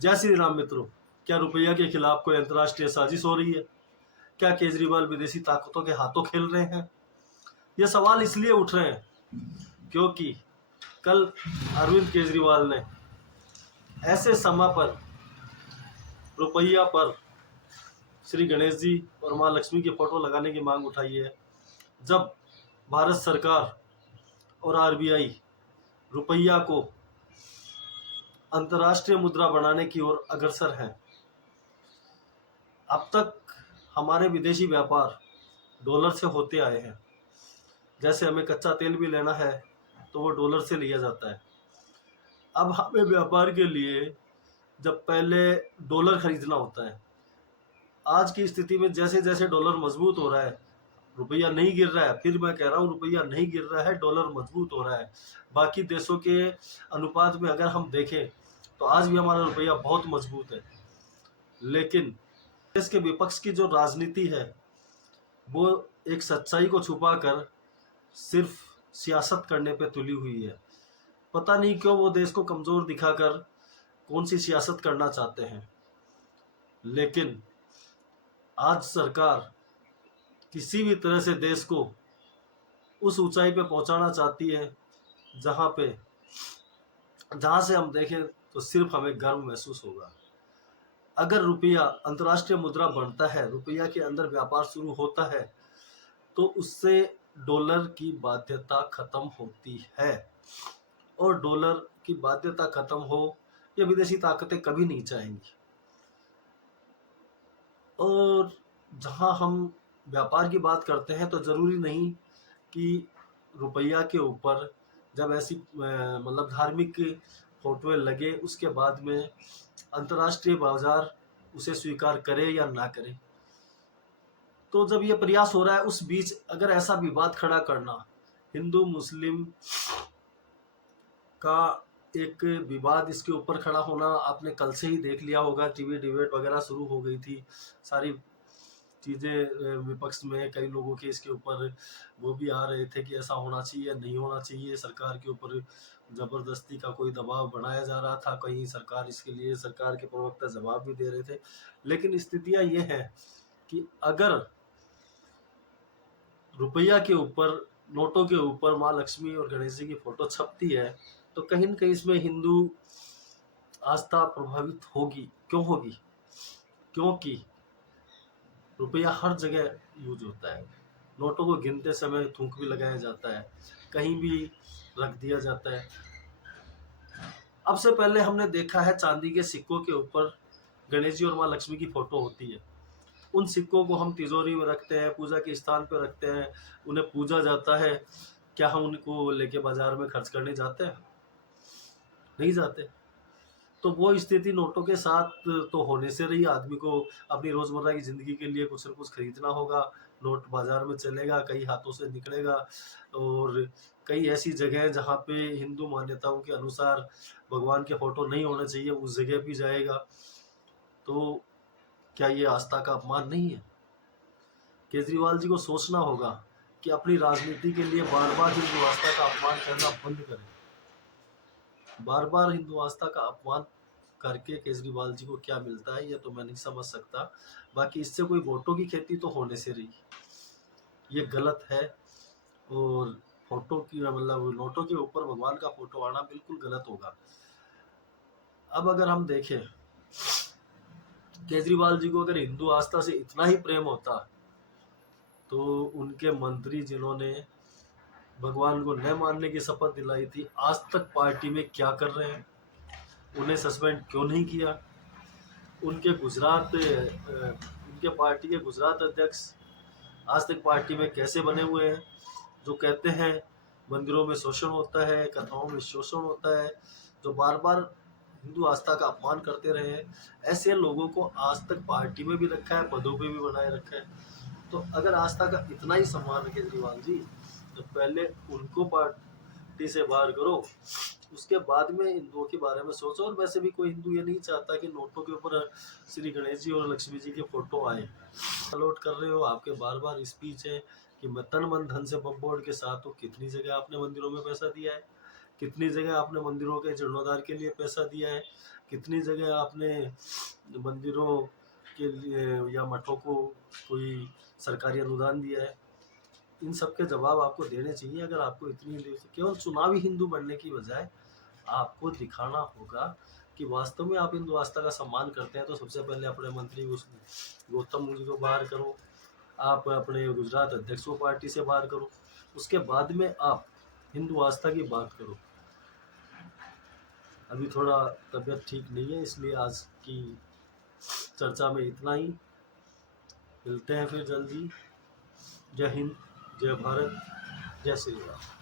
जय श्री राम मित्रों। क्या रुपया के खिलाफ कोई अंतर्राष्ट्रीय साजिश हो रही है? क्या केजरीवाल विदेशी ताकतों के हाथों खेल रहे हैं? ये सवाल इसलिए उठ रहे हैं क्योंकि कल अरविंद केजरीवाल ने ऐसे समय पर रुपया पर श्री गणेश जी और मां लक्ष्मी की फोटो लगाने की मांग उठाई है, जब भारत सरकार और आरबीआई रुपया को अंतर्राष्ट्रीय मुद्रा बनाने की ओर अग्रसर है। अब तक हमारे विदेशी व्यापार डॉलर से होते आए हैं। जैसे हमें कच्चा तेल भी लेना है तो वो डॉलर से लिया जाता है। अब हमें व्यापार के लिए जब पहले डॉलर खरीदना होता है, आज की स्थिति में जैसे जैसे डॉलर मजबूत हो रहा है, रुपया नहीं गिर रहा है, फिर मैं कह रहा हूँ रुपया नहीं गिर रहा है, डॉलर मजबूत हो रहा है। बाकी देशों के अनुपात में अगर हम देखें तो आज भी हमारा रुपया बहुत मजबूत है। लेकिन देश के विपक्ष की जो राजनीति है वो एक सच्चाई को छुपाकर सिर्फ सियासत करने पे तुली हुई है। पता नहीं क्यों वो देश को कमजोर दिखाकर कौन सी सियासत करना चाहते हैं। लेकिन आज सरकार किसी भी तरह से देश को उस ऊंचाई पे पहुंचाना चाहती है जहां से हम देखें तो सिर्फ हमें गर्व महसूस होगा। अगर रुपया अंतर्राष्ट्रीय मुद्रा बनता है, रुपया के अंदर व्यापार शुरू होता है, तो उससे डॉलर की बाध्यता खत्म होती है। और डॉलर की बाध्यता खत्म हो ये विदेशी ताकतें कभी नहीं चाहेंगी। और जहां हम व्यापार की बात करते हैं तो जरूरी नहीं कि रुपया के ऊपर जब ऐसी मतलब धार्मिक फोटोएं लगे उसके बाद में अंतर्राष्ट्रीय बाजार उसे स्वीकार करे या ना करे। तो जब ये प्रयास हो रहा है उस बीच अगर ऐसा विवाद खड़ा करना, हिंदू मुस्लिम का एक विवाद इसके ऊपर खड़ा होना आपने कल से ही देख लिया होगा। टीवी डिबेट वगैरह शुरू हो गई थी, सारी चीज़ें विपक्ष में कई लोगों के इसके ऊपर वो भी आ रहे थे कि ऐसा होना चाहिए या नहीं होना चाहिए। सरकार के ऊपर ज़बरदस्ती का कोई दबाव बनाया जा रहा था, कहीं सरकार इसके लिए सरकार के प्रवक्ता जवाब भी दे रहे थे। लेकिन स्थितियाँ ये हैं कि अगर रुपया के ऊपर, नोटों के ऊपर माँ लक्ष्मी और गणेश जी की फोटो छपती है तो कहीं न कहीं इसमें हिंदू आस्था प्रभावित होगी। क्यों होगी? क्योंकि रुपया हर जगह यूज होता है। नोटों को गिनते समय थूक भी लगाया जाता है, कहीं भी रख दिया जाता है। अब से पहले हमने देखा है चांदी के सिक्कों के ऊपर गणेश जी और माँ लक्ष्मी की फोटो होती है। उन सिक्कों को हम तिजोरी में रखते हैं, पूजा के स्थान पर रखते हैं, उन्हें पूजा जाता है। क्या हम उनको लेके बाजार में खर्च करने जाते हैं? नहीं जाते। तो वो स्थिति नोटों के साथ तो होने से रही। आदमी को अपनी रोजमर्रा की जिंदगी के लिए कुछ न कुछ खरीदना होगा, नोट बाजार में चलेगा, कई हाथों से निकलेगा। और कई ऐसी जगह हैं जहाँ पे हिंदू मान्यताओं के अनुसार भगवान के फोटो नहीं होने चाहिए, उस जगह भी जाएगा। तो क्या ये आस्था का अपमान नहीं है? केजरीवाल जी को सोचना होगा कि अपनी राजनीति के लिए बार बार हिंदू आस्था का अपमान करना बंद करें। बार बार हिंदू आस्था का अपमान करके केजरीवाल जी को क्या मिलता है ये तो मैं नहीं समझ सकता। बाकी इससे कोई वोटों की खेती तो होने से रही, ये गलत है। और फोटो की मतलब नोटों के ऊपर भगवान का फोटो आना बिल्कुल गलत होगा। अब अगर हम देखें केजरीवाल जी को अगर हिंदू आस्था से इतना ही प्रेम होता तो उनके मंत्री जिन्होंने भगवान को न मानने की शपथ दिलाई थी, आज तक पार्टी में क्या कर रहे हैं? उन्हें सस्पेंड क्यों नहीं किया? उनके पार्टी के गुजरात अध्यक्ष आज तक पार्टी में कैसे बने हुए हैं? जो कहते हैं मंदिरों में शोषण होता है, कथाओं में शोषण होता है, जो बार बार हिंदू आस्था का अपमान करते रहे हैं, ऐसे लोगों को आज तक पार्टी में भी रखा है, पदों पे भी बनाए रखा है। तो अगर आस्था का इतना ही सम्मान है केजरीवाल जी, तो पहले उनको पार्टी से बाहर करो, उसके बाद में हिंदुओं के बारे में सोचो। और वैसे भी कोई हिंदू ये नहीं चाहता कि नोटों के ऊपर श्री गणेश जी और लक्ष्मी जी के फोटो आए। अलॉट कर रहे हो, आपके बार बार स्पीच है कि मैं तन मन धन से बम बोर्ड के साथ हूँ। कितनी जगह आपने मंदिरों में पैसा दिया है? कितनी जगह आपने मंदिरों के जीर्णोद्धार के लिए पैसा दिया है, कितनी जगह आपने मंदिरों के लिए या मठों को कोई सरकारी अनुदान दिया है। इन सब के जवाब आपको देने चाहिए। अगर आपको इतनी केवल चुनावी हिंदू बनने की बजाय आपको दिखाना होगा कि वास्तव में आप हिंदू आस्था का सम्मान करते हैं, तो सबसे पहले अपने मंत्री गौतम मुनि को बाहर करो, आप अपने गुजरात अध्यक्ष को पार्टी से बाहर करो, उसके बाद में आप हिंदू आस्था की बात करो। अभी थोड़ा तबीयत ठीक नहीं है, इसलिए आज की चर्चा में इतना ही। मिलते हैं फिर जल्दी। जय हिंद, जय भारत, जय श्री राम।